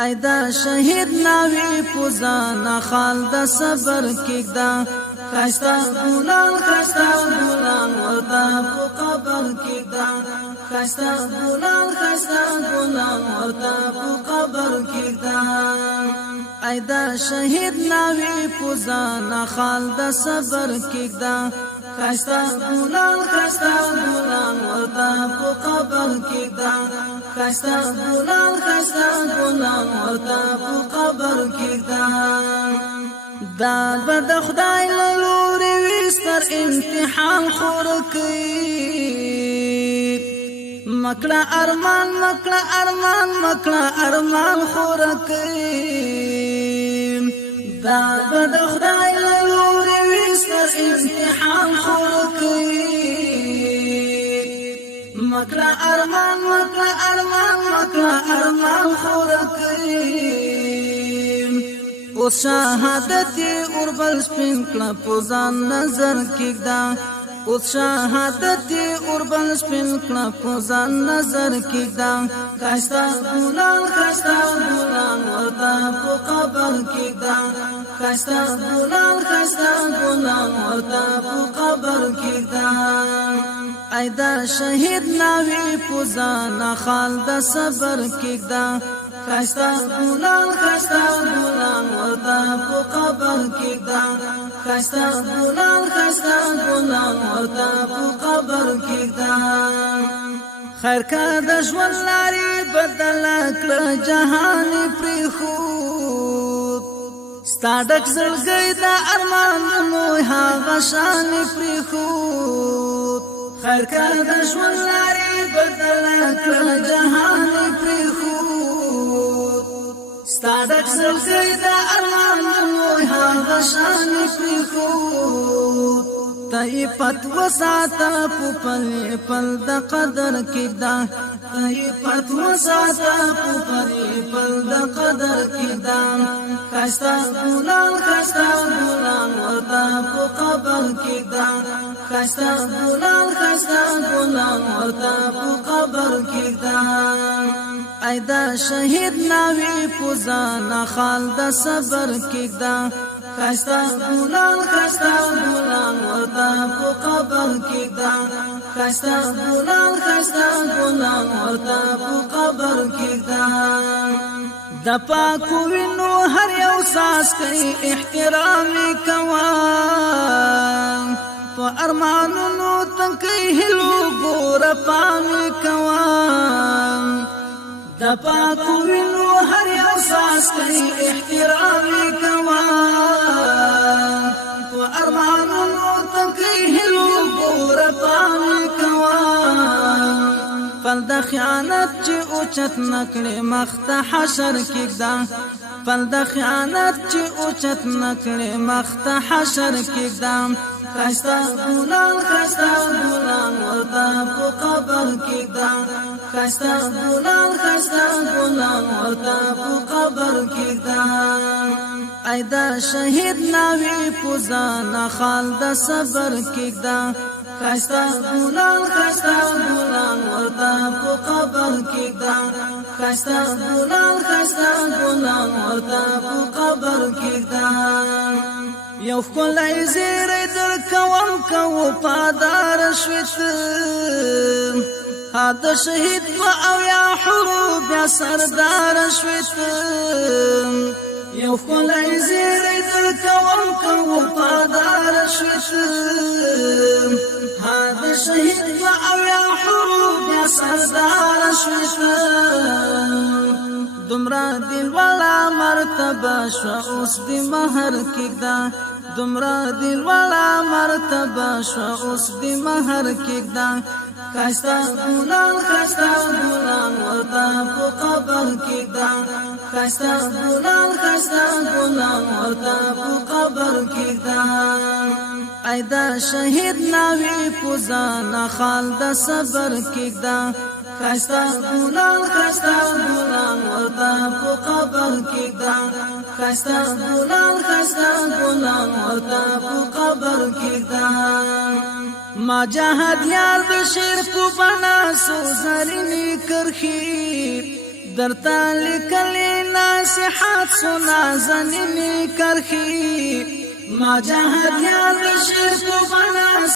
ایدا شهید ناوی پوزانا خال دا صبر کیگدا خستا بولان وردا پو قبر کیگدا خستا بولان وردا پو قبر کیگدا ایدا شهید ناوی پوزانا خال دا صبر کیگدا خستا بولان وردا پو قبر کیگدا خستا بولان وردا پو قبر کیگدا دا بد خدای لوري وستر امتحان خورکی مکړه ارمان خورکی دا بد خدای لوري وستر امتحان خورکی مکړه ارمان خورکی او شهادت اوربل سپین کړه پوزان نظر کېږدا او شهادت اوربل سپین کړه پوزان نظر کېږدا خستا بولان وردا په قبر کېږدا خستا بولان وردا په قبر کېږدا ایدا شهید ناوی پوزان خال د صبر کېږدا خستا بولان وردا پو قبر کیگدا خستا بولان وردا پو قبر کیگدا خیر کا د ژوند لاري بدل کړه جهان پری خود ستادک زړګي د ارمانونو هغه شان پری خود خیر کا د ژوند لاري بدل کړه جهان پری خود ستادک زړګي د ارمانونو هغه شان پری خود تای پت وساته په پل د قدر کېدا تای پت وساته په پل د قدر کېدا خستا بولان وردا په قبر کېدا خستا بولان وردا په قبر کېدا ایدا شهید ناوی پوزانا خال د صبر کېږدا خستا بولان وردا په قبر کېږدا خستا بولان وردا په قبر کېږدا د پاکو وینو هر یو ساس کوي احترام کوا په ارمانونو تکي هلو ګور پام کوا د پاکو وینو هر یو ساس کوي احترام کوا په ارمانونو تکي هلو ګور پام کوا فل د خیانت چې اوچت نکړې مخت حشر کېږدا فل د خیانت چې اوچت نکړې مخت حشر کېږدا خستا بولان وردا په قبر کېږدا خستا بولان وردا په قبر کېږدا ایدا شهید ناوی پوزانا خال د صبر کېږدا خستا بولان وردا په قبر کېږدا خستا بولان وردا په قبر کېږدا یو خلای زیره در کوم پادار شوت هاد شهید و او یا حروب یا سردار شوت یو خلای زیره در کوم پادار شوت هاد شهید و او یا حروب یا سردار شوت دمرا دل والا مرتبه شو اوس دی مہر کېږدا دمرا دل والا مرتبه شو اوس دی مہر کېږدا خستا بولان وردا په قبر کېږدا خستا بولان وردا په قبر کېږدا ایدا شهید ناوی پوزانا خال د صبر کېږدا خستا بولان وردا په قبر کېږدا خستا بولان وردا په قبر کېږدا ما جهاد یار د شیر په بنا سو زرینی کرخی درتا لیکلی نا صحت سنا زنی کرخی ما جهد یا بشر کو بنا